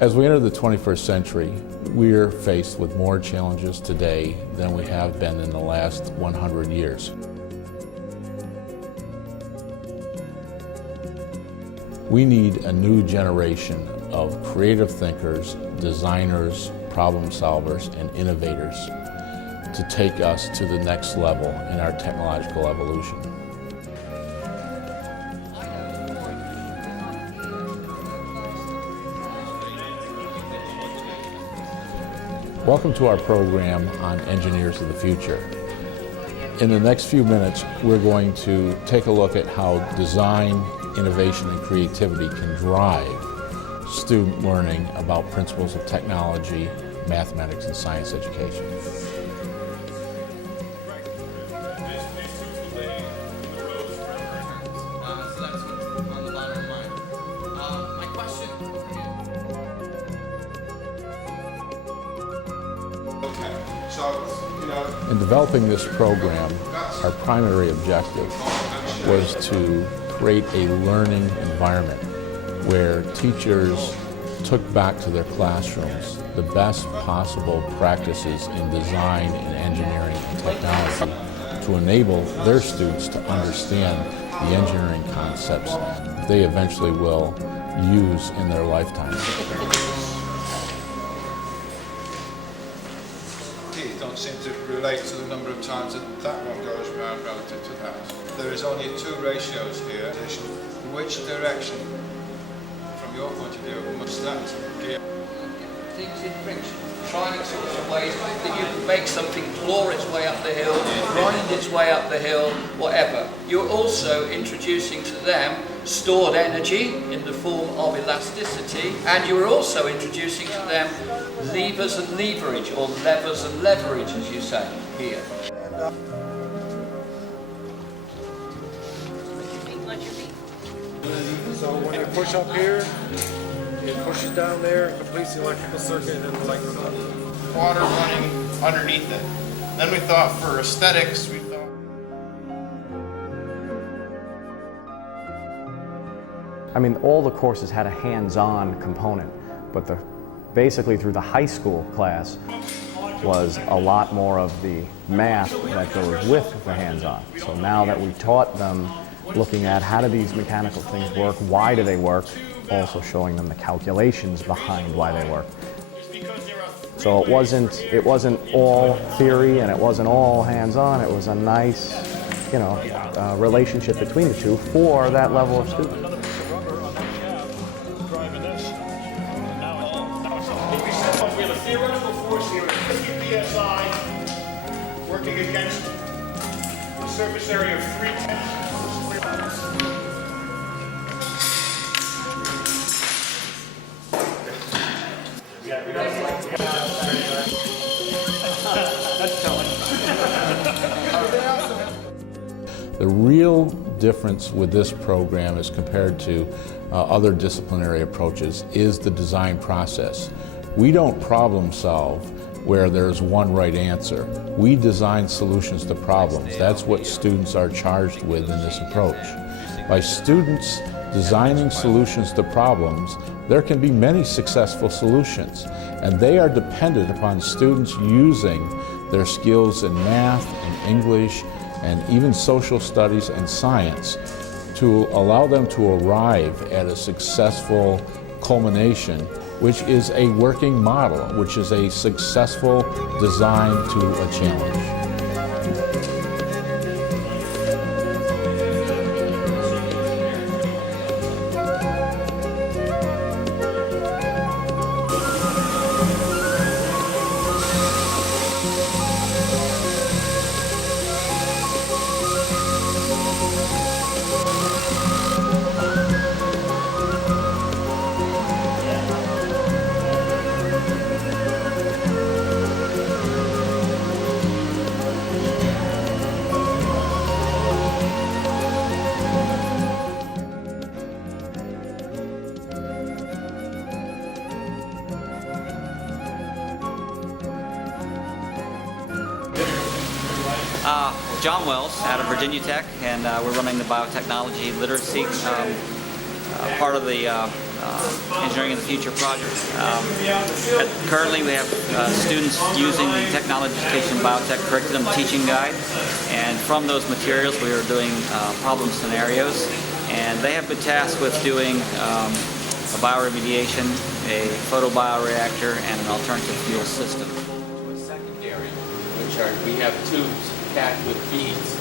As we enter the 21st century, we're faced with more challenges today than we have been in the last 100 years. We need a new generation of creative thinkers, designers, problem solvers, and innovators to take us to the next level in our technological evolution. Welcome to our program on Engineers of the Future. In the next few minutes, we're going to take a look at how design, innovation, and creativity can drive student learning about principles of technology, mathematics, and science education. In developing this program, our primary objective was to create a learning environment where teachers took back to their classrooms the best possible practices in design and engineering and technology to enable their students to understand the engineering concepts they eventually will use in their lifetime. Don't seem to relate to the number of times that one goes round relative to that. There is only two ratios here. Which direction, from your point of view, must that gear? Things in friction, trying all sorts of ways that you can make something claw its way up the hill, grind its way up the hill, whatever. You're also introducing to them stored energy in the form of elasticity, and you're also introducing to them levers and leverage, or levers and leverage, as you say here. So when you push up here, it pushes down there, completes the electrical circuit, and then the light comes on. Water running underneath it. Then we thought for aesthetics, I mean, all the courses had a hands-on component, but basically through the high school class was a lot more of the math that goes with the hands-on. So now that we taught them looking at how do these mechanical things work, why do they work, also showing them the calculations behind why they work. So it wasn't all theory and it wasn't all hands-on. It was a nice, relationship between the two for that level of student. We have a theoretical force here at 50 psi working against a surface area of 310. The real difference with this program as compared to other disciplinary approaches is the design process. We don't problem solve where there's one right answer. We design solutions to problems. That's what students are charged with in this approach. By students designing solutions to problems, there can be many successful solutions, and they are dependent upon students using their skills in math and English and even social studies and science to allow them to arrive at a successful culmination, which is a working model, which is a successful design to a challenge. John Wells out of Virginia Tech, and we're running the biotechnology literacy part of the Engineering of the Future project. Currently we have students using the Technology Education Biotech Curriculum Teaching Guide, and from those materials we are doing problem scenarios, and they have been tasked with doing a bioremediation, a photobioreactor, and an alternative fuel system. Secondary, which are, we have tubes packed with beads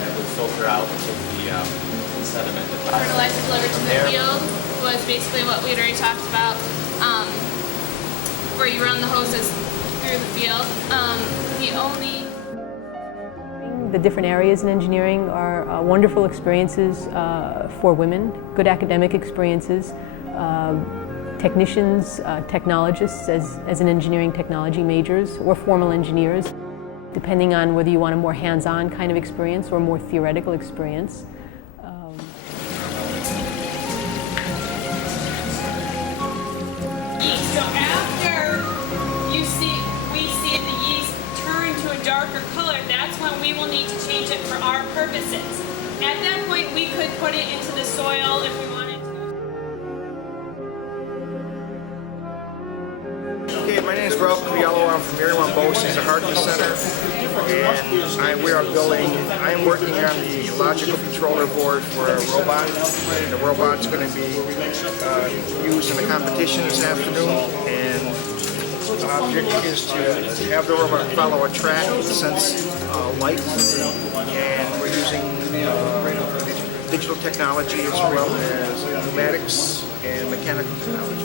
that would filter out the sediment. Fertilizer delivered to the field was basically what we had already talked about, where you run the hoses through the field. The different areas in engineering are wonderful experiences for women, good academic experiences, technicians, technologists as in engineering technology majors or formal engineers, depending on whether you want a more hands-on kind of experience or a more theoretical experience. So after we see the yeast turn to a darker color, that's when we will need to change it for our purposes. At that point, we could put it into the soil if we wanted to. Okay, my name is Ralph Criello. I'm from Merriam-Waumbos, the Hartley Center, and I am working on the logical controller board for a robot. And the robot's going to be used in a competition this afternoon, and the object is to have the robot follow a track that sense light, and we're using digital technology as well as pneumatics and mechanical technology.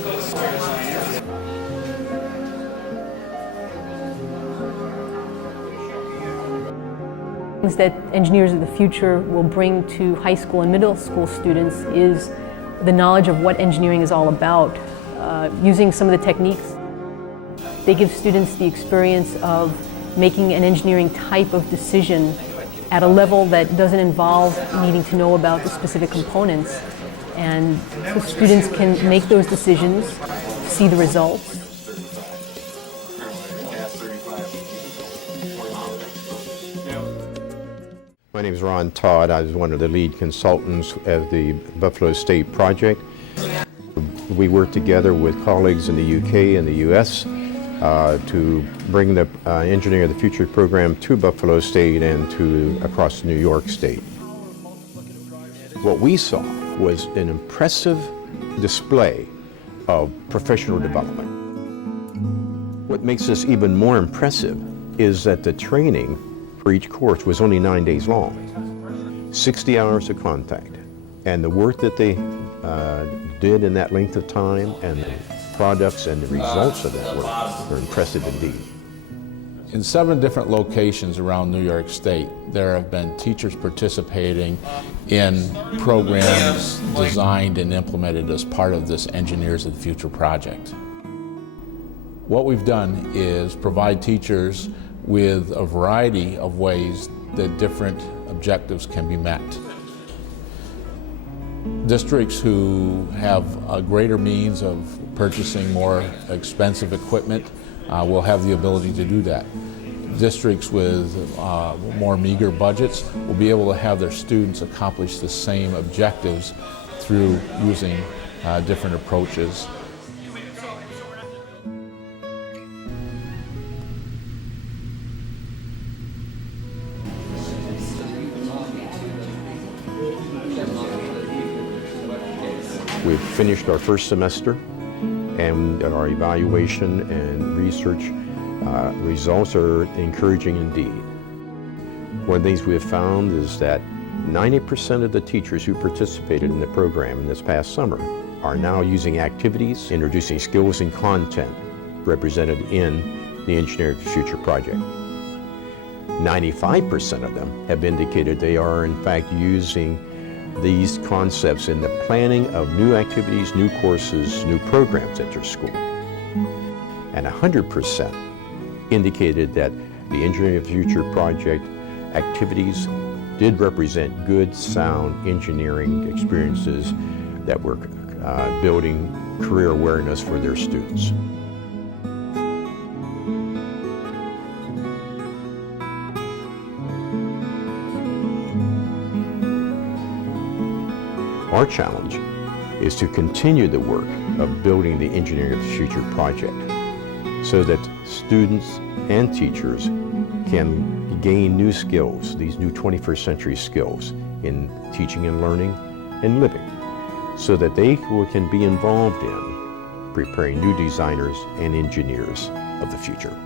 Things that engineers of the future will bring to high school and middle school students is the knowledge of what engineering is all about. Using some of the techniques, they give students the experience of making an engineering type of decision at a level that doesn't involve needing to know about the specific components. And so students can make those decisions, see the results. My name is Ron Todd. I was one of the lead consultants at the Buffalo State project. We worked together with colleagues in the UK and the US to bring the Engineering of the Future program to Buffalo State and to across New York State. What we saw was an impressive display of professional development. What makes this even more impressive is that the training for each course was only 9 days long, 60 hours of contact, and the work that they did in that length of time and the products and the results of that work were impressive indeed. In 7 different locations around New York State, there have been teachers participating in programs designed and implemented as part of this Engineers of the Future project. What we've done is provide teachers with a variety of ways that different objectives can be met. Districts who have a greater means of purchasing more expensive equipment will have the ability to do that. Districts with more meager budgets will be able to have their students accomplish the same objectives through using different approaches. We've finished our first semester, and our evaluation and research results are encouraging indeed. One of the things we have found is that 90% of the teachers who participated in the program this past summer are now using activities, introducing skills and content represented in the Engineering of the Future project. 95% of them have indicated they are in fact using these concepts in the planning of new activities, new courses, new programs at their school. And 100% indicated that the Engineering of the Future project activities did represent good, sound engineering experiences that were building career awareness for their students. Our challenge is to continue the work of building the Engineering of the Future project, so that students and teachers can gain new skills, these new 21st century skills in teaching and learning and living, so that they can be involved in preparing new designers and engineers of the future.